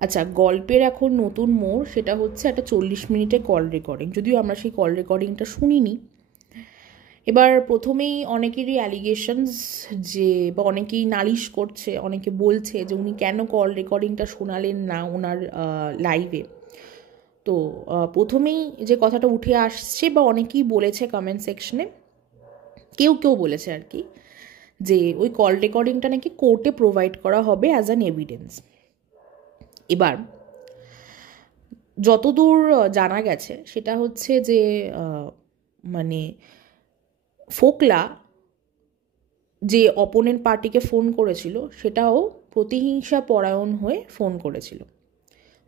আচ্ছা, গল্পের এখন নতুন মোড়, সেটা হচ্ছে একটা 40 মিনিটের কল রেকর্ডিং, যদিও আমরা সেই কল রেকর্ডিংটা শুনিনি। এবার প্রথমেই অনেকেরই অ্যালিগেশনস যে, বা অনেকেই নালিশ করছে, অনেকে বলছে যে উনি কেন কল রেকর্ডিংটা শোনালেন না ওনার লাইভে। তো প্রথমেই যে কথাটা উঠে আসছে বা অনেকেই বলেছে কমেন্ট সেকশনে, কেউ কেউ বলেছে আর কি, যে ওই কল রেকর্ডিংটা নাকি কোর্টে প্রোভাইড করা হবে অ্যাজ অ্যান এভিডেন্স। এবার যতদূর জানা গেছে সেটা হচ্ছে যে মানে ফোকলা যে অপোনেন্ট পার্টিকে ফোন করেছিল সেটাও প্রতিহিংসা পরায়ণ হয়ে ফোন করেছিল।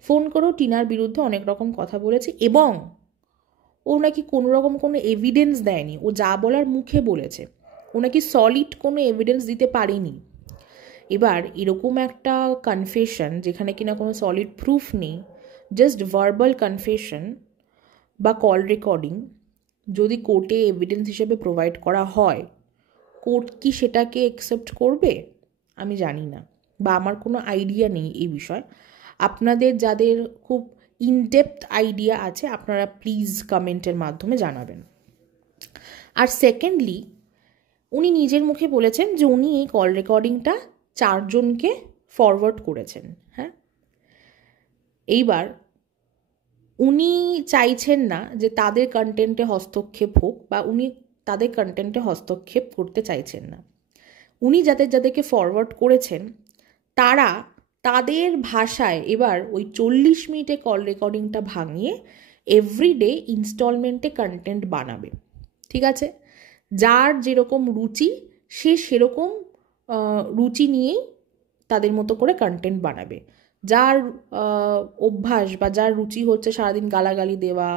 ফোন করেও টিনার বিরুদ্ধে অনেক রকম কথা বলেছে এবং ও নাকি কোনো রকম কোনো এভিডেন্স দেয়নি, ও যা বলার মুখে বলেছে, ও নাকি সলিড কোনো এভিডেন্স দিতে পারেনি। এবার এরকম একটা কনফেশন যেখানে কিনা কোনো সলিড প্রুফ নেই, জাস্ট ভার্বাল কনফেশন বা কল রেকর্ডিং যদি কোর্টে এভিডেন্স হিসেবে প্রোভাইড করা হয়, কোর্ট কি সেটাকে অ্যাকসেপ্ট করবে আমি জানি না, বা আমার কোনো আইডিয়া নেই এই বিষয়। আপনাদের যাদের খুব ইনডেপথ আইডিয়া আছে আপনারা প্লিজ কমেন্টের মাধ্যমে জানাবেন। আর সেকেন্ডলি, উনি নিজের মুখে বলেছেন যে উনি এই কল রেকর্ডিংটা 4 জনকে ফরওয়ার্ড করেছেন। হ্যাঁ, এইবার উনি চাইছেন না যে তাদের কন্টেন্টে হস্তক্ষেপ হোক, বা উনি তাদের কন্টেন্টে হস্তক্ষেপ করতে চাইছেন না। উনি যাদেরকে ফরওয়ার্ড করেছেন তারা তাদের ভাষায় এবার ওই 40 মিনিটে কল রেকর্ডিংটা ভাঙিয়ে এভরিডে ইনস্টলমেন্টে কন্টেন্ট বানাবে। ঠিক আছে, যার যেরকম রুচি সে সেরকম রুচি নিয়েই তাদের মতো করে কন্টেন্ট বানাবে। যার অভ্যাস বা যার রুচি হচ্ছে সারাদিন গালাগালি দেওয়া,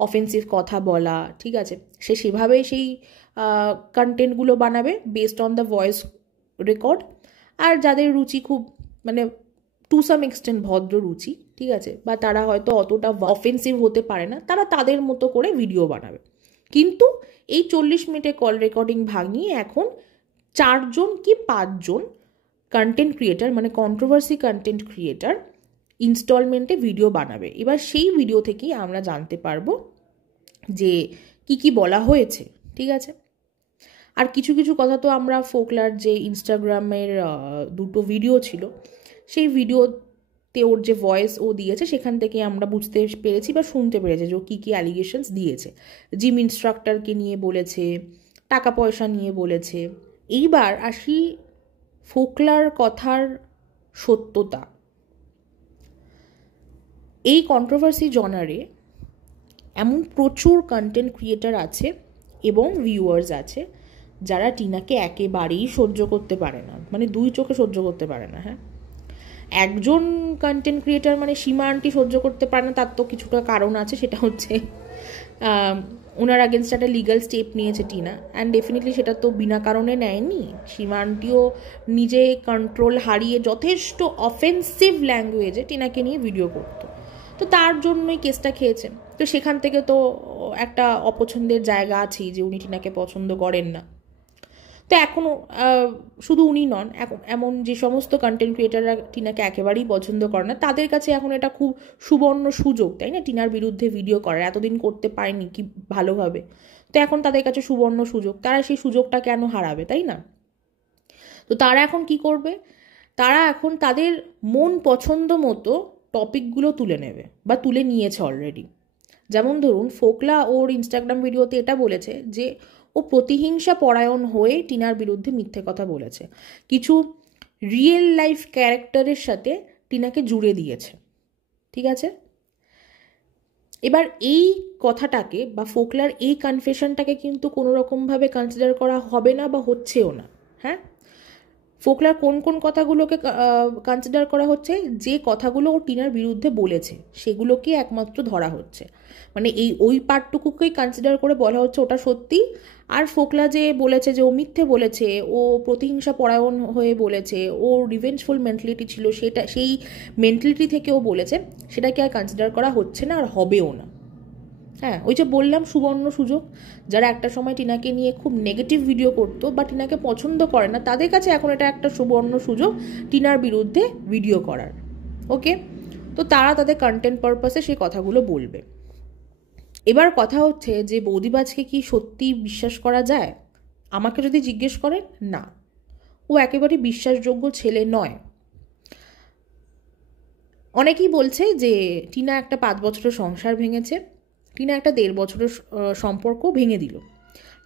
অফেন্সিভ কথা বলা, ঠিক আছে, সে সেভাবেই সেই কন্টেন্টগুলো বানাবে based on the voice record. আর যাদের রুচি খুব মানে টু সাম এক্সটেন্ট ভদ্র রুচি, ঠিক আছে, বা তারা হয়তো অতটা অফেন্সিভ হতে পারে না, তারা তাদের মতো করে ভিডিও বানাবে। কিন্তু এই 40 মিনিটের কল রেকর্ডিং ভাঙিয়ে এখন 4 জন কি 5 জন কন্টেন্ট ক্রিয়েটার, মানে কন্ট্রোভার্সি কন্টেন্ট ক্রিয়েটার ইনস্টলমেন্টে ভিডিও বানাবে। এবার সেই ভিডিও থেকেই আমরা জানতে পারবো যে কি কি বলা হয়েছে। ঠিক আছে, আর কিছু কিছু কথা তো আমরা ফোকলার যে ইনস্টাগ্রামের 2টো ভিডিও ছিল সেই ভিডিওতে ওর যে ভয়েস ও দিয়েছে সেখান থেকে আমরা বুঝতে পেরেছি বা শুনতে পেরেছি যে ও কী কী অ্যালিগেশনস দিয়েছে। জিম ইনস্ট্রাক্টরকে নিয়ে বলেছে, টাকা পয়সা নিয়ে বলেছে। এইবার আসি ফোকলার কথার সত্যতা। এই কন্ট্রোভার্সি জনারে এমন প্রচুর কন্টেন্ট ক্রিয়েটার আছে এবং ভিউয়ার্স আছে যারা টিনাকে একেবারেই সহ্য করতে পারে না, মানে 2 চোখে সহ্য করতে পারে না। হ্যাঁ, একজন কন্টেন্ট ক্রিয়েটার মানে সীমা আন্টি সহ্য করতে পারে না, তার তো কিছুটা কারণ আছে, সেটা হচ্ছে ওনার আগেনস্ট একটা লিগাল স্টেপ নিয়েছে টিনা, অ্যান্ড ডেফিনেটলি সেটা তো বিনা কারণে নেয়নি। সীমা আন্টিও নিজে কন্ট্রোল হারিয়ে যথেষ্ট অফেন্সিভ ল্যাঙ্গুয়েজে টিনাকে নিয়ে ভিডিও করতো, তো তার জন্যই কেসটা খেয়েছে। তো সেখান থেকে তো একটা অপছন্দের জায়গা আছেই যে উনি টিনাকে পছন্দ করেন না। তো এখনও শুধু উনি নন, এখন এমন যে সমস্ত কন্টেন্ট ক্রিয়েটাররা টিনাকে একেবারেই পছন্দ করে না তাদের কাছে এখন এটা খুব সুবর্ণ সুযোগ, তাই না, টিনার বিরুদ্ধে ভিডিও করার। এতদিন করতে পারেনি কি ভালোভাবে, তো এখন তাদের কাছে সুবর্ণ সুযোগ, তারা সেই সুযোগটা কেন হারাবে, তাই না? তো তারা এখন কি করবে, তারা এখন তাদের মন পছন্দ মতো টপিকগুলো তুলে নেবে বা তুলে নিয়েছে অলরেডি। যেমন ধরুন, ফোকলা ওর ইনস্টাগ্রাম ভিডিওতে এটা বলেছে যে ও প্রতিহিংসা পরায়ণ হয়ে টিনার বিরুদ্ধে মিথ্যে কথা বলেছে, কিছু রিয়েল লাইফ ক্যারেক্টারের সাথে টিনাকে জুড়ে দিয়েছে। ঠিক আছে, এবার এই কথাটাকে বা ফোকলার এই কনফেশনটাকে কিন্তু কোনো রকমভাবে কনসিডার করা হবে না বা হচ্ছেও না। হ্যাঁ, ফোকলার কোন কোন কথাগুলোকে কনসিডার করা হচ্ছে, যে কথাগুলো ও টিনার বিরুদ্ধে বলেছে সেগুলোকে একমাত্র ধরা হচ্ছে, মানে ওই পার্টটুকুকেই কনসিডার করে বলা হচ্ছে ওটা সত্যি। আর ফোকলা যে বলেছে যে ও মিথ্যে বলেছে, ও প্রতিহিংসা পরায়ণ হয়ে বলেছে, ও রিভেঞ্জফুল মেন্টালিটি ছিল, সেই মেন্টালিটি থেকে ও বলেছে, সেটাকে আর কনসিডার করা হচ্ছে না আর হবেও না। হ্যাঁ, ওই যে বললাম সুবর্ণ সুযোগ, যারা একটা সময় টিনাকে নিয়ে খুব নেগেটিভ ভিডিও করতো বা টিনাকে পছন্দ করে না তাদের কাছে এখন এটা একটা সুবর্ণ সুযোগ টিনার বিরুদ্ধে ভিডিও করার। ওকে, তো তারা তাদের কন্টেন্ট পারপাসে সেই কথাগুলো বলবে। এবার কথা হচ্ছে যে বৌদিবাজকে কি সত্যি বিশ্বাস করা যায়? আমাকে যদি জিজ্ঞেস করেন, না, ও একেবারে বিশ্বাসযোগ্য ছেলে নয়। অনেকেই বলছে যে টিনা একটা 5 বছরের সংসার ভেঙেছে, টিনা একটা 1.5 বছরের সম্পর্ক ভেঙে দিল।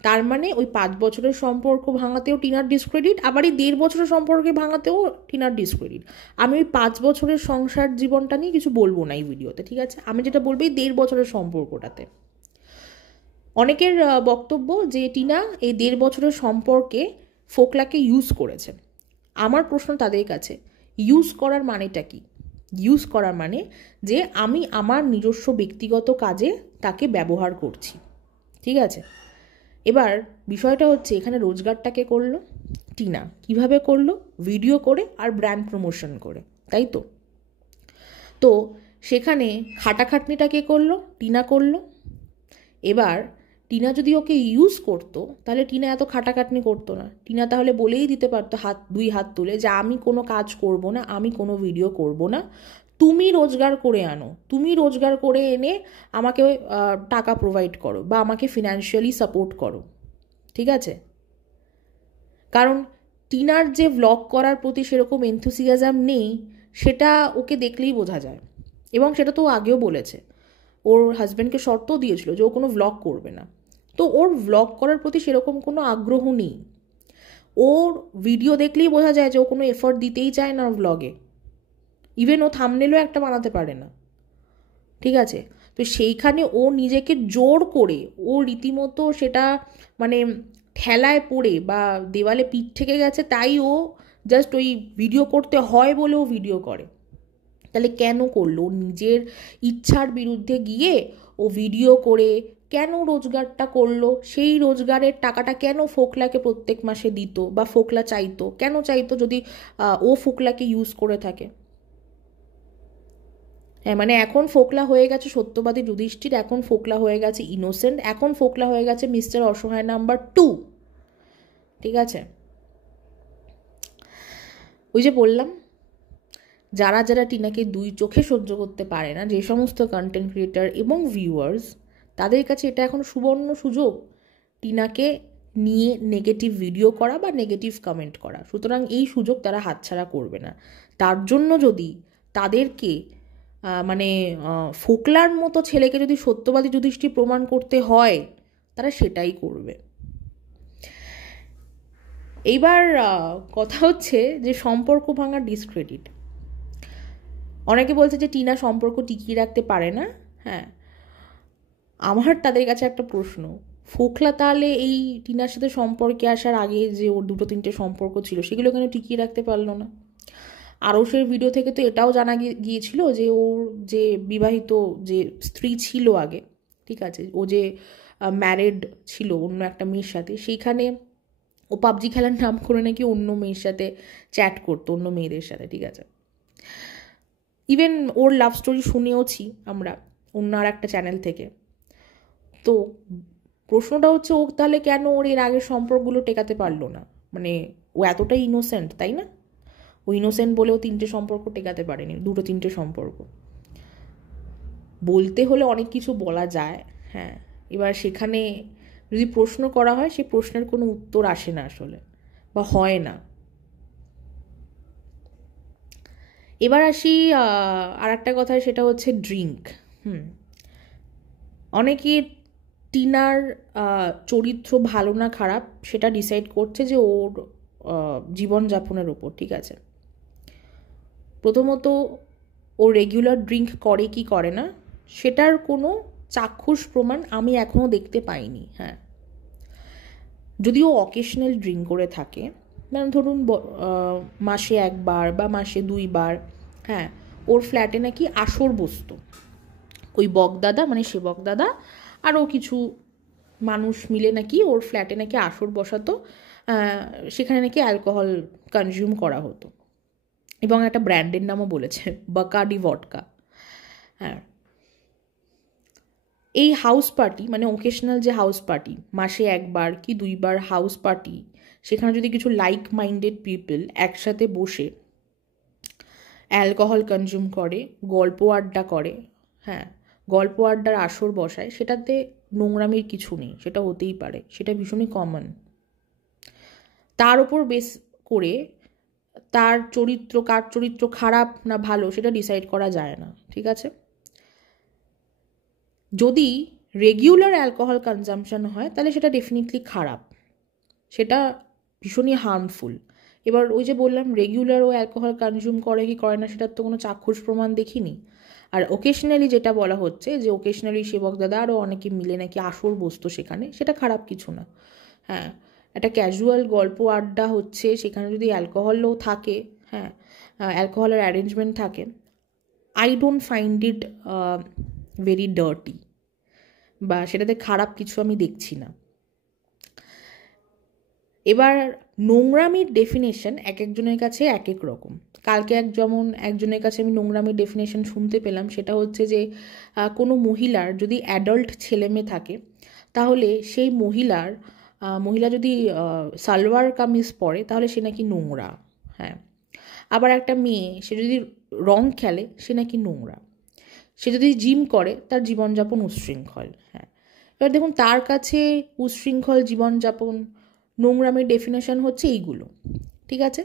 তার মানে ওই 5 বছরের সম্পর্ক ভাঙাতেও টিনার ডিসক্রেডিট, আবার এই 1.5 বছরের সম্পর্কে ভাঙাতেও টিনার ডিসক্রেডিট। আমি ওই 5 বছরের সংসার জীবনটা নিয়ে কিছু বলবো না এই ভিডিওতে, ঠিক আছে? আমি যেটা বলবো এই 1.5 বছরের সম্পর্কটাতে। অনেকের বক্তব্য যে টিনা এই 1.5 বছরের সম্পর্কে ফোকলাকে ইউজ করেছে। আমার প্রশ্ন তাদের কাছে, ইউজ করার মানেটা কি? ইউজ করার মানে যে আমি আমার নিজস্ব ব্যক্তিগত কাজে তাকে ব্যবহার করছি, ঠিক আছে? এবার বিষয়টা হচ্ছে এখানে রোজগারটাকে করলো টিনা। কিভাবে করলো? ভিডিও করে আর ব্র্যান্ড প্রমোশন করে, তাই তো? তো সেখানে খাটাখাটনিটা কে করলো? টিনা করলো। এবার টিনা যদি ওকে ইউজ করতো তাহলে টিনা এত খাটাখাটনি করতো না। টিনা তাহলে বলেই দিতে পারতো দুই হাত তুলে যে আমি কোনো কাজ করব না, আমি কোনো ভিডিও করব না, তুমি রোজগার করে আনো, তুমি রোজগার করে এনে আমাকে টাকা প্রোভাইড করো বা আমাকে ফিনান্সিয়ালি সাপোর্ট করো, ঠিক আছে? কারণ টিনার যে ভ্লগ করার প্রতি সেরকম এনথুসিয়াজম নেই, সেটা ওকে দেখলেই বোঝা যায়। এবং সেটা তো ও আগেও বলেছে, ওর হাজব্যান্ডকে শর্তও দিয়েছিল যে ও কোনো ভ্লগ করবে না। তো ওর ভ্লগ করার প্রতি সেরকম কোনো আগ্রহ নেই। ওর ভিডিও দেখলেই বোঝা যায় যে ও কোনো এফর্ট দিতেই চায় না ওর ভ্লগে। ইভেন ও থাম্বনেলও একটা বানাতে পারে না, ঠিক আছে? তো সেইখানে ও নিজেকে জোর করে, ও রীতিমতো সেটা মানে ঠেলায় পড়ে বা দেওয়ালে পিঠ থেকে গেছে, তাই ও জাস্ট ওই ভিডিও করতে হয় বলে ও ভিডিও করে। তাহলে কেন করলো? নিজের ইচ্ছার বিরুদ্ধে গিয়ে ও ভিডিও করে কেন রোজগারটা করলো? সেই রোজগারের টাকাটা কেন ফোকলাকে প্রত্যেক মাসে দিত বা ফোকলা চাইতো? কেন চাইতো যদি ও ফোকলাকে ইউজ করে থাকে? হ্যাঁ, মানে এখন ফোকলা হয়ে গেছে সত্যবাদী যুধিষ্ঠির, এখন ফোকলা হয়ে গেছে ইনোসেন্ট, এখন ফোকলা হয়ে গেছে মিস্টার অসহায় নাম্বার 2, ঠিক আছে? ওই যে বললাম, যারা যারা টিনাকে দুই চোখে সহ্য করতে পারে না, যে সমস্ত কন্টেন্ট ক্রিয়েটার এবং ভিউয়ার্স, তাদের কাছে এটা এখন সুবর্ণ সুযোগ টিনাকে নিয়ে নেগেটিভ ভিডিও করা বা নেগেটিভ কমেন্ট করা। সুতরাং এই সুযোগ তারা হাতছাড়া করবে না। তার জন্য যদি তাদেরকে মানে ফোকলার মতো ছেলেকে যদি সত্যবাদী যুধিষ্ঠির প্রমাণ করতে হয়, তারা সেটাই করবে। এইবার কথা হচ্ছে যে সম্পর্ক ভাঙার ডিসক্রেডিট। অনেকে বলছে যে টিনা সম্পর্ক টিকিয়ে রাখতে পারে না। হ্যাঁ, আমার তাদের কাছে একটা প্রশ্ন, ফোকলা তাহলে এই টিনার সাথে সম্পর্কে আসার আগে যে ওর 2-3টে সম্পর্ক ছিল সেগুলো কেন টিকিয়ে রাখতে পারলো না? আরশের ভিডিও থেকে তো এটাও জানা গিয়েছিল যে ওর যে বিবাহিত যে স্ত্রী ছিল আগে, ঠিক আছে, ও যে ম্যারিড ছিল অন্য একটা মেয়ের সাথে, সেইখানে ও পাবজি খেলার নাম করে নাকি অন্য মেয়ের সাথে চ্যাট করতো, অন্য মেয়েদের সাথে, ঠিক আছে? ইভেন ওর লাভ স্টোরি শুনেওছি আমরা অন্য আর একটা চ্যানেল থেকে। তো প্রশ্নটা হচ্ছে, ও তাহলে কেন ওর এর আগের সম্পর্কগুলো টেকাতে পারলো না? মানে ও এতটাই ইনোসেন্ট, তাই না? ও ইনোসেন্ট বলেও 3টে সম্পর্ক টেকাতে পারেনি, 2-3টে সম্পর্ক। বলতে হলে অনেক কিছু বলা যায়, হ্যাঁ। এবার সেখানে যদি প্রশ্ন করা হয়, সেই প্রশ্নের কোনো উত্তর আসে না আসলে, বা হয় না। এবার আসি আর একটা কথা, সেটা হচ্ছে ড্রিঙ্ক। অনেকে টিনার চরিত্র ভালো না খারাপ সেটা ডিসাইড করছে যে ওর জীবনযাপনের ওপর, ঠিক আছে? প্রথমত, ও রেগুলার ড্রিঙ্ক করে কি করে না সেটার কোনো চাক্ষুষ প্রমাণ আমি এখনও দেখতে পাইনি। হ্যাঁ, যদিও অকেশনাল ড্রিঙ্ক করে থাকে, মানে ধরুন মাসে 1বার বা মাসে 2বার, হ্যাঁ, ওর ফ্ল্যাটে নাকি আসর বসতো, ওই বকদাদা মানে সে বকদাদা আরও কিছু মানুষ মিলে নাকি ওর ফ্ল্যাটে নাকি আসর বসাতো, সেখানে নাকি অ্যালকোহল কনজিউম করা হতো, এবং একটা ব্র্যান্ডের নামও বলেছে, বাকাডি ভডকা। হ্যাঁ, এই হাউস পার্টি মানে ওকেশনাল যে হাউস পার্টি, মাসে 1বার কি 2বার হাউস পার্টি, সেখানে যদি কিছু লাইক মাইন্ডেড পিপল একসাথে বসে অ্যালকোহল কনজিউম করে, গল্প আড্ডা করে, হ্যাঁ, গল্প আড্ডার আসর বসায়, সেটাতে নোংরামির কিছু নেই, সেটা হতেই পারে, সেটা ভীষণই কমন। তার উপর বেস করে তার চরিত্র, কার চরিত্র খারাপ না ভালো সেটা ডিসাইড করা যায় না, ঠিক আছে? যদি রেগুলার অ্যালকোহল কনজামশন হয় তাহলে সেটা ডেফিনেটলি খারাপ, সেটা ভীষণই হার্মফুল। এবার ওই যে বললাম রেগুলার ও অ্যালকোহল কনজিউম করে কি করে না সেটার তো কোনো চাক্ষুষ প্রমাণ দেখিনি। আর ওকেশনালি যেটা বলা হচ্ছে যে ওকেশনালি সেবক দাদা আরও অনেকে মিলে নাকি আসর বসতো সেখানে, সেটা খারাপ কিছু না। হ্যাঁ, একটা ক্যাজুয়াল গল্প আড্ডা হচ্ছে, সেখানে যদি অ্যালকোহলও থাকে, হ্যাঁ, অ্যালকোহলের অ্যারেঞ্জমেন্ট থাকে, I don't find it very dirty, বা সেটাতে খারাপ কিছু আমি দেখছি না। এবার নোংরামির ডেফিনেশন এক একজনের কাছে এক এক রকম। কালকে একজনের কাছে আমি নোংরামির ডেফিনেশন শুনতে পেলাম, সেটা হচ্ছে যে কোনো মহিলার যদি অ্যাডাল্ট ছেলে মেয়ে থাকে তাহলে সেই মহিলা যদি সালোয়ার কামিজ পরে তাহলে সে নাকি নোংরা। হ্যাঁ, আবার একটা মেয়ে সে যদি রং খেলে সে নাকি নোংরা। সে যদি জিম করে তার জীবনযাপন উচ্ছৃঙ্খল। হ্যাঁ, এবার দেখুন তার কাছে উচ্ছৃঙ্খল জীবনযাপন, নোংরামের ডেফিনেশন হচ্ছে এইগুলো, ঠিক আছে?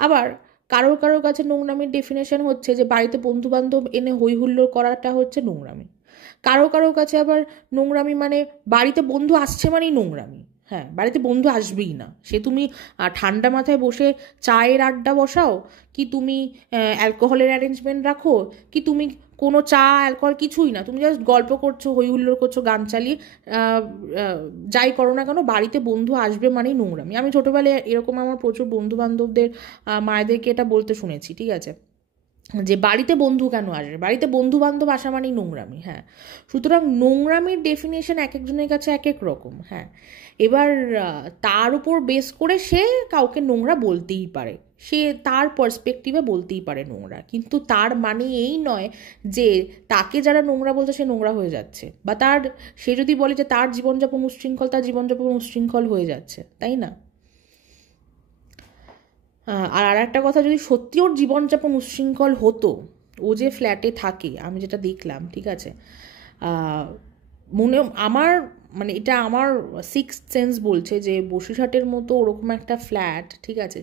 আবার কারোর কাছে নোংরামের ডেফিনেশন হচ্ছে যে বাড়িতে বন্ধুবান্ধব এনে হই হুল্লোড় করাটা হচ্ছে নোংরামি। কারোর কাছে আবার নোংরামি মানে বাড়িতে বন্ধু আসছে মানেই নোংরামি। হ্যাঁ, বাড়িতে বন্ধু আসবেই না, সে তুমি ঠান্ডা মাথায় বসে চায়ের আড্ডা বসাও, কি তুমি অ্যালকোহলের অ্যারেঞ্জমেন্ট রাখো, কি তুমি কোনো চা অ্যালকোহল কিছুই না, তুমি জাস্ট গল্প করছো, হই হুল্লোড় করছো, গান চালিয়ে যাই করো না কেন, বাড়িতে বন্ধু আসবে মানেই নোংরামি। আমি ছোটোবেলায় এরকম আমার প্রচুর বন্ধু বান্ধবদের মায়েদেরকে এটা বলতে শুনেছি, ঠিক আছে, যে বাড়িতে বন্ধু কেন আসবে, বাড়িতে বন্ধু বান্ধব আসা মানেই নোংরামি। হ্যাঁ, সুতরাং নোংরামির ডেফিনেশন এক একজনের কাছে এক এক রকম। হ্যাঁ, এবার তার উপর বেস করে সে কাউকে নোংরা বলতেই পারে, সে তার পার্সপেক্টিভে বলতেই পারে নোংরা, কিন্তু তার মানে এই নয় যে তাকে যারা নোংরা বলছে সে নোংরা হয়ে যাচ্ছে, বা সে যদি বলে যে তার জীবনযাপন উচ্ছৃঙ্খল, তার জীবনযাপন উচ্ছৃঙ্খল হয়ে যাচ্ছে, তাই না? আর একটা কথা, যদি সত্যি ওর জীবনযাপন উচ্ছৃঙ্খল হতো, ও যে ফ্ল্যাটে থাকে আমি যেটা দেখলাম, ঠিক আছে, মনে আমার মানে এটা আমার সিক্সথ সেন্স বলছে যে বসিরহাটের মতো ওরকম একটা ফ্ল্যাট, ঠিক আছে,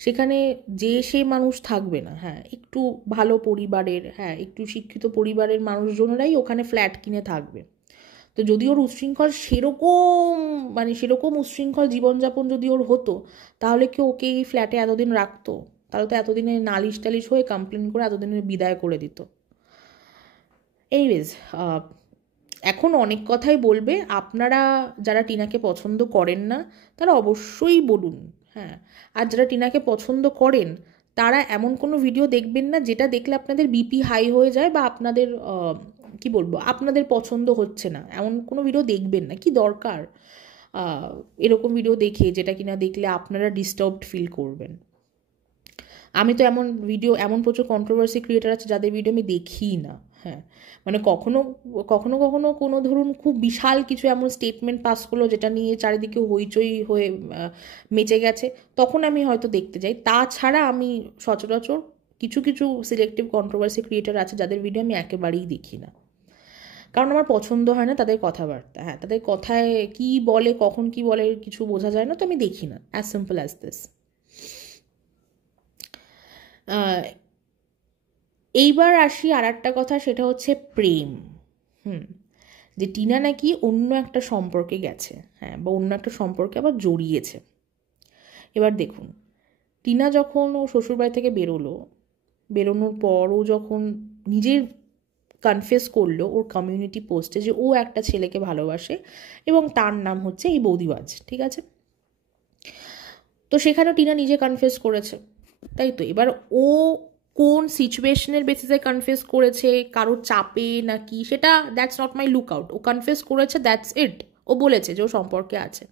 সেখানে যে সে মানুষ থাকবে না। হ্যাঁ, একটু ভালো পরিবারের, হ্যাঁ, একটু শিক্ষিত পরিবারের মানুষজনেরাই ওখানে ফ্ল্যাট কিনে থাকবে। তো যদি ওর উচ্ছৃঙ্খল সেরকম উচ্ছৃঙ্খল জীবনযাপন যদি ওর হতো, তাহলে কি ওকে এই ফ্ল্যাটে এতদিন রাখতো? তাহলে তো এতদিনে নালিশ টালিশ হয়ে কমপ্লেন করে এতদিনে বিদায় করে দিত। এইওয়েজ, এখন অনেক কথাই বলবে, আপনারা যারা টিনাকে পছন্দ করেন না তারা অবশ্যই বলুন। হ্যাঁ, আর যারা টিনাকে পছন্দ করেন তারা এমন কোনো ভিডিও দেখবেন না যেটা দেখলে আপনাদের বিপি হাই হয়ে যায়, বা আপনাদের কি বলবো, আপনাদের পছন্দ হচ্ছে না এমন কোনো ভিডিও দেখবেন না। কি দরকার এরকম ভিডিও দেখে যেটা কিনা দেখলে আপনারা ডিস্টার্বড ফিল করবেন? আমি তো এমন প্রচুর কন্ট্রোভার্সি ক্রিয়েটার আছে যাদের ভিডিও আমি দেখি না। হ্যাঁ, মানে কখনো কখনো কোনো ধরুন খুব বিশাল কিছু এমন স্টেটমেন্ট পাস করলো যেটা নিয়ে চারিদিকে হইচই হয়ে মেচে গেছে, তখন আমি হয়তো দেখতে যাই। তাছাড়া আমি সচরাচর কিছু সিলেক্টিভ কন্ট্রোভার্সি ক্রিয়েটার আছে যাদের ভিডিও আমি একেবারেই দেখি না, কারণ আমার পছন্দ হয় না তাদের কথাবার্তা। হ্যাঁ, তাদের কথায় কি বলে, কখন কি বলে কিছু বোঝা যায় না, তো আমি দেখি না। As simple as this. এইবার আসি আর একটা কথা, সেটা হচ্ছে প্রেম। যে টিনা নাকি অন্য একটা সম্পর্কে গেছে, হ্যাঁ, বা অন্য একটা সম্পর্কে আবার জড়িয়েছে। এবার দেখুন, টিনা যখন ও শ্বশুরবাড়ি থেকে বেরোনোর পর ও যখন নিজের কনফেস করলো ওর কমিউনিটি পোস্টে যে ও একটা ছেলেকে ভালোবাসে এবং তার নাম হচ্ছে এই বৌদিবাজ, ঠিক আছে, তো সেখানেও টিনা নিজে কনফেস করেছে, তাই তো। এবার ও কোন সিচুয়েশনের বেসিসে কনফেস করেছে, কারোর চাপে নাকি, সেটা that's not my lookout. ও কনফেস করেছে, দ্যাটস ইট। ও বলেছে যে ও সম্পর্কে আছে।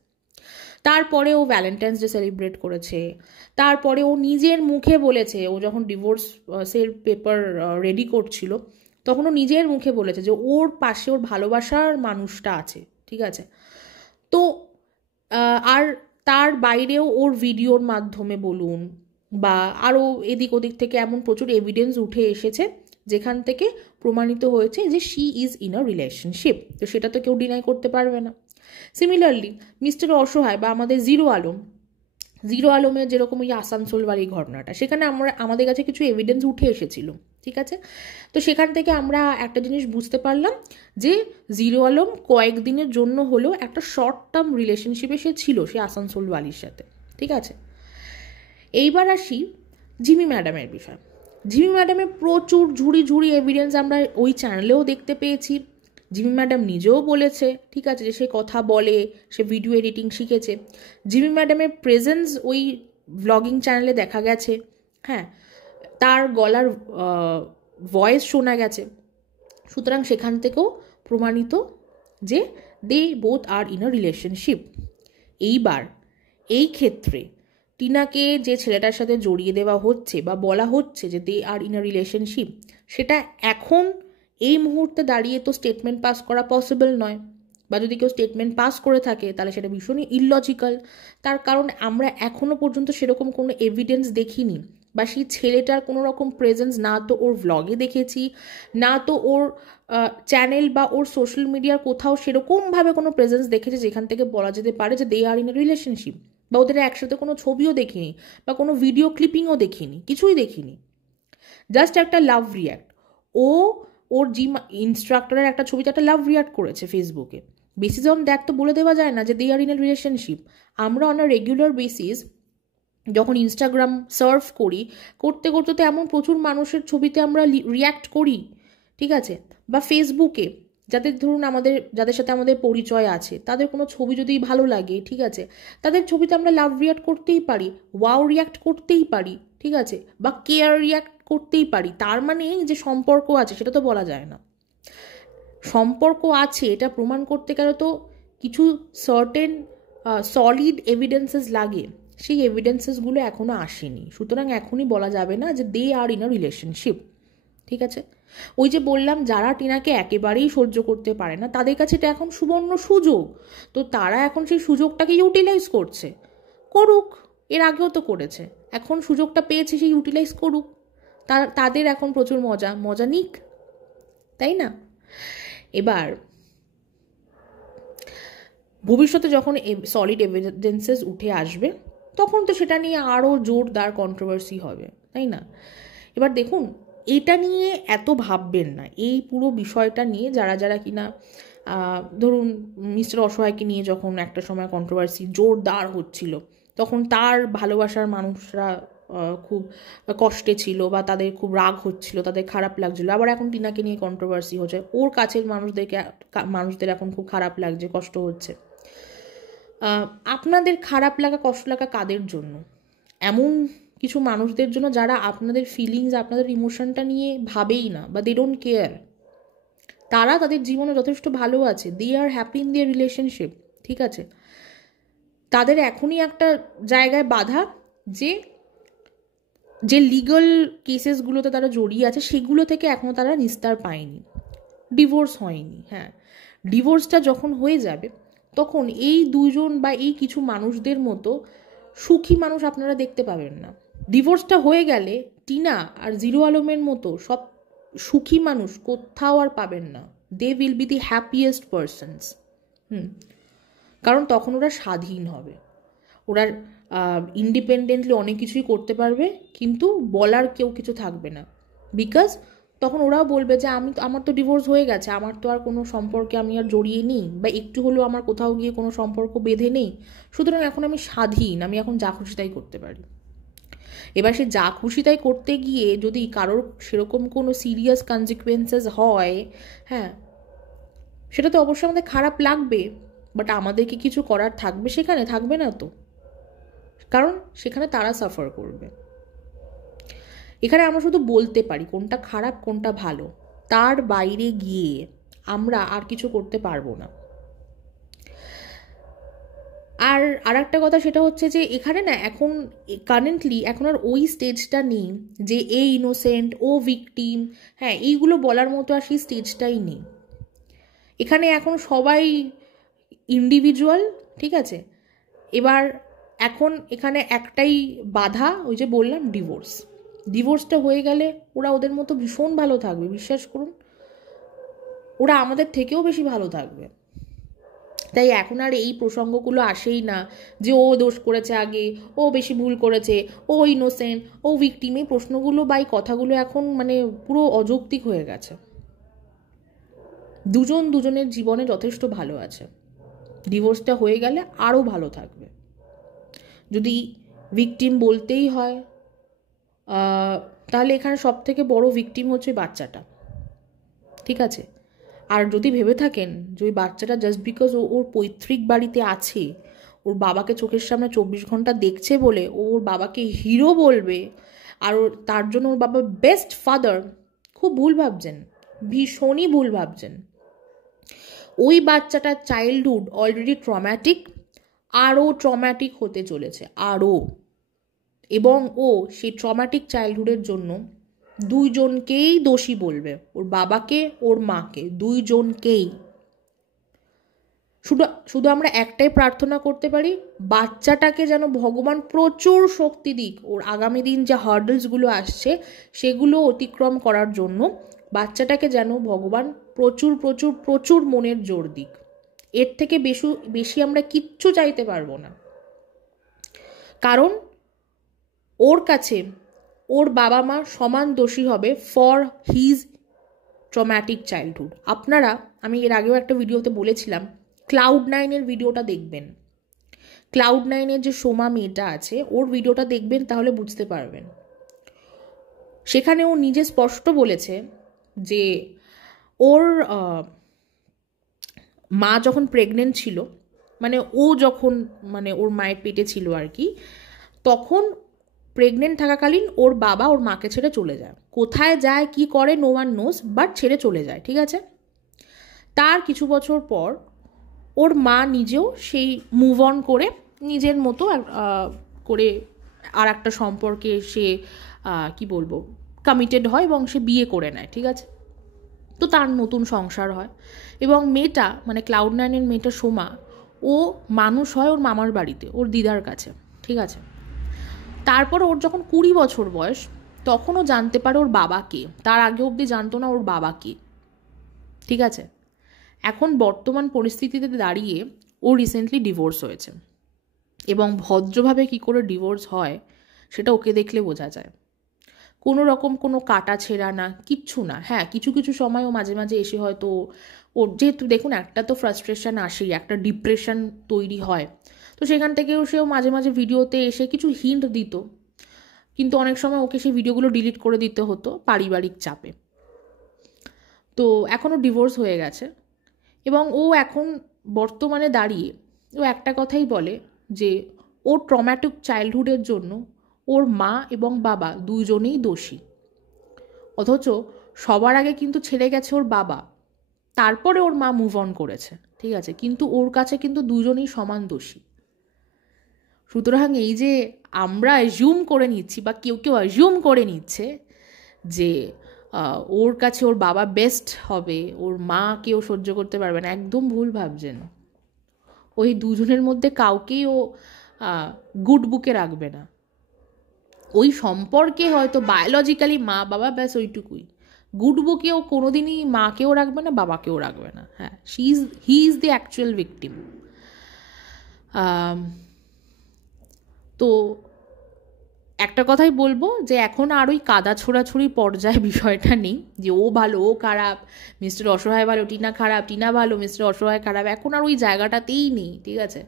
তারপরে ও ভ্যালেন্টাইন্স ডে সেলিব্রেট করেছে, তারপরে ও নিজের মুখে বলেছে, ও যখন ডিভোর্সের পেপার রেডি করছিল তখন ও নিজের মুখে বলেছে যে ওর পাশে ওর ভালোবাসার মানুষটা আছে, ঠিক আছে। তো আর তার বাইরেও ওর ভিডিওর মাধ্যমে বলুন বা আরও এদিক ওদিক থেকে এমন প্রচুর এভিডেন্স উঠে এসেছে যেখান থেকে প্রমাণিত হয়েছে যে she is in a relationship. তো সেটা তো কেউ ডিনাই করতে পারবে না। সিমিলারলি মিস্টার অসহায় বা আমাদের জিরো আলমের যেরকম ওই আসানসোল বাড়ির ঘটনাটা, সেখানে আমাদের কাছে কিছু এভিডেন্স উঠে এসেছিল, ঠিক আছে। তো সেখান থেকে আমরা একটা জিনিস বুঝতে পারলাম যে জিরো আলম কয়েকদিনের জন্য হলেও একটা শর্ট টার্ম রিলেশনশিপে সে ছিল সে আসানসোল বাড়ির সাথে, ঠিক আছে। এইবার আসি জিমি ম্যাডামের বিষয়। জিমি ম্যাডামের প্রচুর ঝুড়ি এভিডেন্স আমরা ওই চ্যানেলেও দেখতে পেয়েছি। জিমি ম্যাডাম নিজেও বলেছে, ঠিক আছে, যে সে কথা বলে, সে ভিডিও এডিটিং শিখেছে। জিমি ম্যাডামের প্রেজেন্স ওই ভ্লগিং চ্যানেলে দেখা গেছে, হ্যাঁ, তার গলার ভয়েস শোনা গেছে। সুতরাং সেখান থেকেও প্রমাণিত যে they both are in a relationship. এইবার এই ক্ষেত্রে টিনাকে যে ছেলেটার সাথে জড়িয়ে দেওয়া হচ্ছে বা বলা হচ্ছে যে দে আর ইন আ রিলেশনশিপ, সেটা এখন এই মুহূর্তে দাঁড়িয়ে তো স্টেটমেন্ট পাস করা পসিবল নয়, বা যদি কেউ স্টেটমেন্ট পাস করে থাকে তাহলে সেটা ভীষণই ইললজিক্যাল। তার কারণ আমরা এখনো পর্যন্ত সেরকম কোনো এভিডেন্স দেখিনি, বা সেই ছেলেটার কোনো রকম প্রেজেন্স না তো ওর ভ্লগে দেখেছি, না তো ওর চ্যানেল বা ওর সোশ্যাল মিডিয়ার কোথাও সেরকমভাবে কোনো প্রেজেন্স দেখেছে যেখান থেকে বলা যেতে পারে যে দে আর ইন এ রিলেশনশিপ, বা ওদের একসাথে কোনো ছবিও দেখিনি বা কোনো ভিডিও ক্লিপিংও দেখিনি, কিছুই দেখিনি। জাস্ট একটা লাভ রিয়াক্ট, ওর জিম ইনস্ট্রাক্টরের একটা ছবিতে একটা লাভ রিয়াক্ট করেছে ফেসবুকে। বেসিস অন দ্যাট তো বলে দেওয়া যায় না যে দে আর ইন এ রিলেশনশিপ। আমরা অন আ রেগুলার বেসিস যখন ইনস্টাগ্রাম সার্ফ করি, করতে করতে তো এমন প্রচুর মানুষের ছবিতে আমরা রিয়্যাক্ট করি, ঠিক আছে। বা ফেসবুকে যাদের সাথে আমাদের পরিচয় আছে, তাদের কোনো ছবি যদি ভালো লাগে, ঠিক আছে, তাদের ছবিতে আমরা লাভ রিয়াক্ট করতেই পারি, ওয়াও রিয়াক্ট করতেই পারি, ঠিক আছে, বা কেয়ার রিয়াক্ট করতেই পারি। তার মানে যে সম্পর্ক আছে সেটা তো বলা যায় না। সম্পর্ক আছে এটা প্রমাণ করতে গেলে তো কিছু সার্টেন সলিড এভিডেন্সেস লাগে, সেই এভিডেন্সেসগুলো এখনও আসেনি। সুতরাং এখনই বলা যাবে না যে দে আর ইন আ রিলেশনশিপ, ঠিক আছে। ওই যে বললাম, যারা টিনাকে একেবারেই সহ্য করতে পারে না তাদের কাছে এটা এখন সুবর্ণ সুযোগ, তো তারা এখন সেই সুযোগটাকে ইউটিলাইজ করুক। এর আগেও তো করেছে, এখন সুযোগটা পেয়েছে, সেই ইউটিলাইজ করুক। তাদের এখন প্রচুর মজা নিক, তাই না? এবার ভবিষ্যতে যখন সলিড এভিডেন্সেস উঠে আসবে তখন তো সেটা নিয়ে আরও জোরদার কন্ট্রোভার্সি হবে, তাই না? এবার দেখুন, এটা নিয়ে এত ভাববেন না, এই পুরো বিষয়টা নিয়ে যারা কিনা ধরুন মিস্টার অসহায়কে নিয়ে যখন একটা সময় কন্ট্রোভার্সি জোরদার হচ্ছিল, তখন তার ভালোবাসার মানুষরা খুব কষ্টে ছিল বা তাদের খুব রাগ হচ্ছিল, তাদের খারাপ লাগছিল। আবার এখন টিনাকে নিয়ে কন্ট্রোভার্সি হচ্ছে, ওর কাছের মানুষদের এখন খুব খারাপ লাগছে, কষ্ট হচ্ছে। আপনাদের খারাপ লাগা, কষ্ট লাগা কাদের জন্য? এমন কিছু মানুষদের জন্য যারা আপনাদের ফিলিংস, আপনাদের ইমোশনটা নিয়ে ভাবেই না, বা দে ডোন্ট কেয়ার। তারা তাদের জীবনে যথেষ্ট ভালো আছে, they R happy in their relationship, ঠিক আছে। তাদের এখনই একটা জায়গায় বাধা যে লিগাল কেসেসগুলোতে তারা জড়িয়ে আছে সেগুলো থেকে এখনও তারা নিস্তার পায়নি, ডিভোর্স হয়নি। হ্যাঁ, ডিভোর্সটা যখন হয়ে যাবে তখন এই দুজন বা এই কিছু মানুষদের মতো সুখী মানুষ আপনারা দেখতে পাবেন না। ডিভোর্সটা হয়ে গেলে টিনা আর জিরো আলমের মতো সব সুখী মানুষ কোথাও আর পাবেন না। They will be the happiest persons. কারণ তখন ওরা স্বাধীন হবে, ওরা ইন্ডিপেন্ডেন্টলি অনেক কিছুই করতে পারবে, কিন্তু বলার কেউ কিছু থাকবে না। বিকজ তখন ওরাও বলবে যে আমার তো ডিভোর্স হয়ে গেছে, আমার তো আর কোনো সম্পর্কে আমি আর জড়িয়ে নেই, বা একটু হলেও আমার কোথাও গিয়ে কোনো সম্পর্ক বেঁধে নেই। সুতরাং এখন আমি স্বাধীন, আমি এখন যা খুশি তাই করতে পারি। এবার সে যা খুশি তাই করতে গিয়ে যদি কারোর সেরকম কোনো সিরিয়াস কনসিকুয়েন্সেস হয়, হ্যাঁ, সেটা তো অবশ্যই আমাদের খারাপ লাগবে, বাট আমাদের কি কিছু করার থাকবে? সেখানে থাকবে না তো, কারণ সেখানে তারা সাফার করবে। এখানে আমরা শুধু বলতে পারি কোনটা খারাপ কোনটা ভালো, তার বাইরে গিয়ে আমরা আর কিছু করতে পারবো না। আর একটা কথা সেটা হচ্ছে যে এখানে না এখন কারেন্টলি এখন আর ওই স্টেজটা নেই যে এ ইনোসেন্ট, ও ভিকটিম, হ্যাঁ, এইগুলো বলার মতো আর সেই স্টেজটাই নেই। এখানে এখন সবাই ইন্ডিভিজুয়াল, ঠিক আছে। এবার এখন এখানে একটাই বাধা, ওই যে বললাম ডিভোর্সটা হয়ে গেলে ওরা ওদের মতো ভীষণ ভালো থাকবে, বিশ্বাস করুন, ওরা আমাদের থেকেও বেশি ভালো থাকবে। তাই এখন আর এই প্রসঙ্গগুলো আসেই না যে ও দোষ করেছে আগে, ও বেশি ভুল করেছে, ও ইনোসেন্ট, ও ভিকটিম। এই প্রশ্নগুলো বা এই কথাগুলো এখন মানে পুরো অযৌক্তিক হয়ে গেছে। দুজনের জীবনে যথেষ্ট ভালো আছে, ডিভোর্সটা হয়ে গেলে আরও ভালো থাকবে। যদি ভিকটিম বলতেই হয় তাহলে এখানে সব থেকে বড় ভিকটিম হচ্ছে বাচ্চাটা, ঠিক আছে? আর যদি ভেবে থাকেন যে ওই বাচ্চাটা জাস্ট বিকজ ওর পৈতৃক বাড়িতে আছে, ওর বাবাকে চোখের সামনে 24 ঘন্টা দেখছে বলে ওর বাবাকে হিরো বলবে আর তার জন্য ওর বাবা বেস্ট ফাদার, খুব ভুল ভাবছেন, ভীষণই ভুল ভাবছেন। ওই বাচ্চাটার চাইল্ডহুড অলরেডি ট্রমাটিক, আরও ট্রমাটিক হতে চলেছে আরও। এবং ও সেই ট্রমাটিক চাইল্ডহুডের জন্য দুইজনকেই দোষী বলবে, ওর বাবাকে ওর মাকে, দুইজনকেই। শুধু আমরা একটাই প্রার্থনা করতে পারি, বাচ্চাটাকে যেন ভগবান প্রচুর শক্তি দিক, ওর আগামী দিন যে হার্ডলসগুলো আসছে সেগুলো অতিক্রম করার জন্য বাচ্চাটাকে যেন ভগবান প্রচুর প্রচুর প্রচুর মনের জোর দিক। এর থেকে বেশি আমরা কিচ্ছু চাইতে পারবো না। কারণ ওর কাছে ওর বাবা মা সমান দোষী হবে ফর হিজ ট্রমাটিক চাইল্ডহুড। আপনারা, আমি এর আগেও একটা ভিডিওতে বলেছিলাম, Cloud9 ভিডিওটা দেখবেন। Cloud9 যে সোমা মেয়েটা আছে ওর ভিডিওটা দেখবেন, তাহলে বুঝতে পারবেন। সেখানে ও নিজে স্পষ্ট বলেছে যে ওর মা যখন প্রেগনেন্ট ছিল, মানে ও যখন মানে ওর মায়ের পেটে ছিল আর কি, তখন প্রেগনেন্ট থাকাকালীন ওর বাবা ওর মাকে ছেড়ে চলে যায়। কোথায় যায় কি করে নো ওয়ান নোস, বাট ছেড়ে চলে যায়, ঠিক আছে? তার কিছু বছর পর ওর মা নিজেও সেই মুভ অন করে নিজের মতো করে আর একটা সম্পর্কে সে কি বলবো কমিটেড হয় এবং সে বিয়ে করে নেয়, ঠিক আছে? তো তার নতুন সংসার হয় এবং মেয়েটা মানে Cloud9 মেয়েটা সোমা, ও মানুষ হয় ওর মামার বাড়িতে, ওর দিদার কাছে, ঠিক আছে? তারপর ওর যখন 20 বছর বয়স তখন ও জানতে পারে ওর বাবাকে, তার আগে অবধি জানতো না ওর বাবাকে, ঠিক আছে? এখন বর্তমান পরিস্থিতিতে দাঁড়িয়ে ও রিসেন্টলি ডিভোর্স হয়েছে এবং ভদ্রভাবে কি করে ডিভোর্স হয় সেটা ওকে দেখলে বোঝা যায়। কোনো রকম কোনো কাটা ছেঁড়া না, কিচ্ছু না। হ্যাঁ, কিছু কিছু সময় ও মাঝে মাঝে এসে হয়তো ওর যেহেতু দেখুন একটা তো ফ্রাস্ট্রেশন আসেই, একটা ডিপ্রেশন তৈরি হয়, তো সেখান থেকেও সেও মাঝে মাঝে ভিডিওতে এসে কিছু হিন্ট দিত, কিন্তু অনেক সময় ওকে সেই ভিডিওগুলো ডিলিট করে দিতে হতো পারিবারিক চাপে। তো এখনও ডিভোর্স হয়ে গেছে এবং ও এখন বর্তমানে দাঁড়িয়ে ও একটা কথাই বলে যে ওর ট্রমাটিক চাইল্ডহুডের জন্য ওর মা এবং বাবা দুজনেই দোষী। অথচ সবার আগে কিন্তু ছেড়ে গেছে ওর বাবা, তারপরে ওর মা মুভ অন করেছে, ঠিক আছে? কিন্তু ওর কাছে কিন্তু দুজনেই সমান দোষী। সুতরাং এই যে আমরা অ্যাজিউম করে নিচ্ছি বা কেউ কেউ অ্যাজিউম করে নিচ্ছে যে ওর কাছে ওর বাবা বেস্ট হবে, ওর মা কেউ সহ্য করতে পারবে না, একদম ভুল ভাবছেন। ওই দুজনের মধ্যে কাউকেই ও গুড বুকে রাখবে না। ওই সম্পর্কে হয়তো বায়োলজিক্যালি মা বাবা, ব্যাস ওইটুকুই। গুড বুকে ও কোনোদিনই মাকেও রাখবে না, বাবাকেও রাখবে না। হ্যাঁ, he is the actual victim. তো একটা কথাই বলবো যে এখন আর ওই কাদা ছোড়াছুড়ি পর্যায়ে বিষয়টা নেই যে ও ভালো ও খারাপ, মিস্টার অসহায় ভালো টিনা খারাপ, টিনা ভালো মিস্টার অসহায় খারাপ, এখন আর ওই জায়গাটাতেই নেই, ঠিক আছে?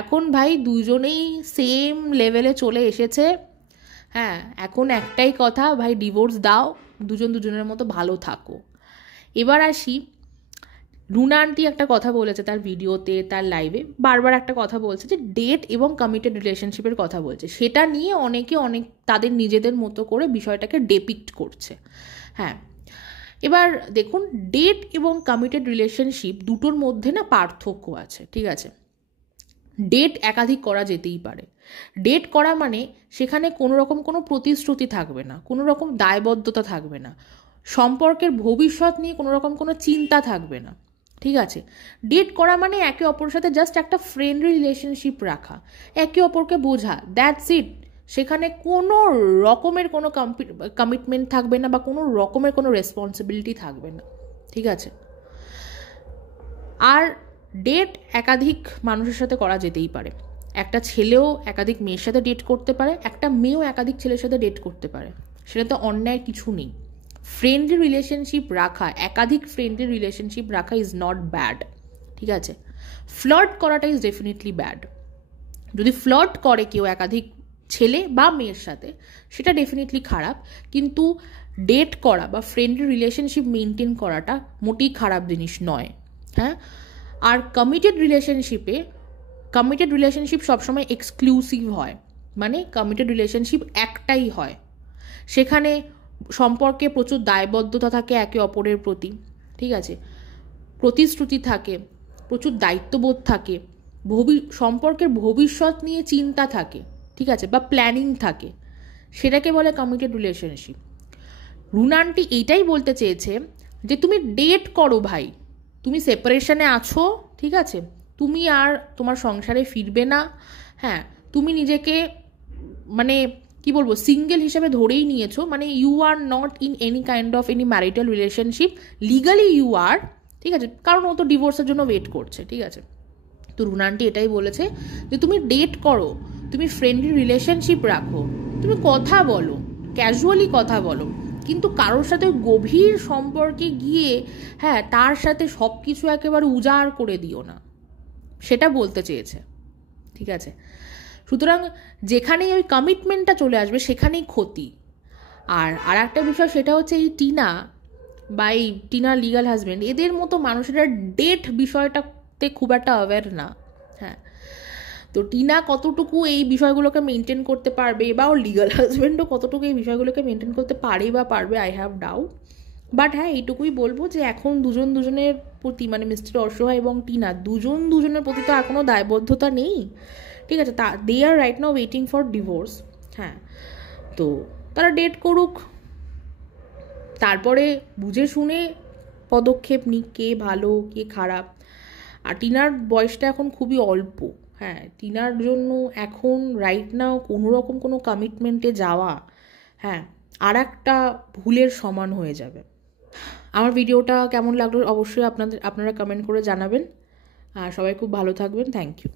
এখন ভাই দুজনেই সেম লেভেলে চলে এসেছে। হ্যাঁ, এখন একটাই কথা, ভাই ডিভোর্স দাও, দুজনের মতো ভালো থাকো। এবার আসি, রুনা আন্টি একটা কথা বলেছে তার ভিডিওতে, তার লাইভে বারবার একটা কথা বলছে যে ডেট এবং কমিটেড রিলেশনশিপের কথা বলছে, সেটা নিয়ে অনেকে অনেক তাদের নিজেদের মতো করে বিষয়টাকে ডেপিক্ট করছে। হ্যাঁ, এবার দেখুন, ডেট এবং কমিটেড রিলেশনশিপ দুটোর মধ্যে না পার্থক্য আছে, ঠিক আছে? ডেট একাধিক করা যেতেই পারে। ডেট করা মানে সেখানে কোনো রকম কোনো প্রতিশ্রুতি থাকবে না, কোনো রকম দায়বদ্ধতা থাকবে না, সম্পর্কের ভবিষ্যৎ নিয়ে কোনো রকম কোনো চিন্তা থাকবে না। ঠিক আছে, ডেট করা মানে একে অপরের সাথে জাস্ট একটা ফ্রেন্ডলি রিলেশনশিপ রাখা, একে অপরকে বোঝা, দ্যাটস ইট। সেখানে কোনো রকমের কোনো কমিটমেন্ট থাকবে না বা কোনো রকমের কোনো রেসপন্সিবিলিটি থাকবে না, ঠিক আছে। আর ডেট একাধিক মানুষের সাথে করা যেতেই পারে, একটা ছেলেও একাধিক মেয়ের সাথে ডেট করতে পারে, একটা মেয়েও একাধিক ছেলের সাথে ডেট করতে পারে, সেটা তো অন্যায় কিছু নেই। ফ্রেন্ডলি রিলেশনশিপ রাখা, একাধিক ফ্রেন্ডলি রিলেশনশিপ রাখা ইজ নট ব্যাড, ঠিক আছে। ফ্লার্ট করাটা ইজ ডেফিনেটলি ব্যাড। যদি ফ্লার্ট করে কেউ একাধিক ছেলে বা মেয়ের সাথে, সেটা ডেফিনেটলি খারাপ, কিন্তু ডেট করা বা ফ্রেন্ডলি রিলেশনশিপ মেনটেন করাটা মোটেই খারাপ জিনিস নয়, হ্যাঁ। আর কমিটেড রিলেশনশিপ সবসময় এক্সক্লুসিভ হয়, মানে কমিটেড রিলেশনশিপ একটাই হয়, সেখানে সম্পর্কে প্রচুর দায়বদ্ধতা থাকে একে অপরের প্রতি, ঠিক আছে, প্রতিশ্রুতি থাকে, প্রচুর দায়িত্ববোধ থাকে, সম্পর্কের ভবিষ্যৎ নিয়ে চিন্তা থাকে, ঠিক আছে, বা প্ল্যানিং থাকে, সেটাকে বলে কমিটেড রিলেশনশিপ। রুনান্টি এইটাই বলতে চেয়েছে যে তুমি ডেট করো ভাই, তুমি সেপারেশনে আছো, ঠিক আছে, তুমি আর তোমার সংসারে ফিরবে না, হ্যাঁ, তুমি নিজেকে মানে কি বলবো সিঙ্গেল হিসেবে ধরেই নিয়েছো, মানে you are not in any kind of any marital relationship, legally you are, ঠিক আছে, কারণ ও তো ডিভোর্সের জন্য ওয়েট করছে, ঠিক আছে। তো রুনান্টি এটাই বলেছে যে তুমি ডেট করো, তুমি ফ্রেন্ডলি রিলেশনশিপ রাখো, তুমি কথা বলো, ক্যাজুয়ালি কথা বলো, কিন্তু কারোর সাথে গভীর সম্পর্কে গিয়ে হ্যাঁ তার সাথে সব কিছু একেবারে উজাড় করে দিও না, সেটা বলতে চেয়েছে, ঠিক আছে। সুতরাং যেখানেই ওই কমিটমেন্টটা চলে আসবে সেখানেই ক্ষতি। আর একটা বিষয় সেটা হচ্ছে এই টিনা বা এই টিনার লিগাল হাজব্যান্ড, এদের মতো মানুষেরা ডেট বিষয়টাতে খুব একটা অ্যাওয়্যার না, হ্যাঁ। তো টিনা কতটুকু এই বিষয়গুলোকে মেনটেন করতে পারবে বা ওর লিগাল হাজব্যান্ডও কতটুকু এই বিষয়গুলোকে মেনটেন করতে পারে বা পারবে, আই হ্যাভ ডাউট। বাট হ্যাঁ এইটুকুই বলবো যে এখন দুজনের প্রতি, মানে মিস্টার অসহায় এবং টিনা দুজনের প্রতি তো আর কোনো দায়বদ্ধতা নেই, ঠিক আছে, they are right now waiting for divorce, হ্যাঁ। তো তারা ডেট করুক, তারপরে বুঝে শুনে পদক্ষেপ নিক, কে ভালো কে খারাপ। আর টিনার বয়সটা এখন খুবই অল্প, হ্যাঁ, টিনার জন্য এখন রাইট নাও কোনো রকম কোনো কমিটমেন্টে যাওয়া, হ্যাঁ, আর একটা ভুলের সমান হয়ে যাবে। আমার ভিডিওটা কেমন লাগলো অবশ্যই আপনারা কমেন্ট করে জানাবেন, আর সবাই খুব ভালো থাকবেন, থ্যাংক ইউ।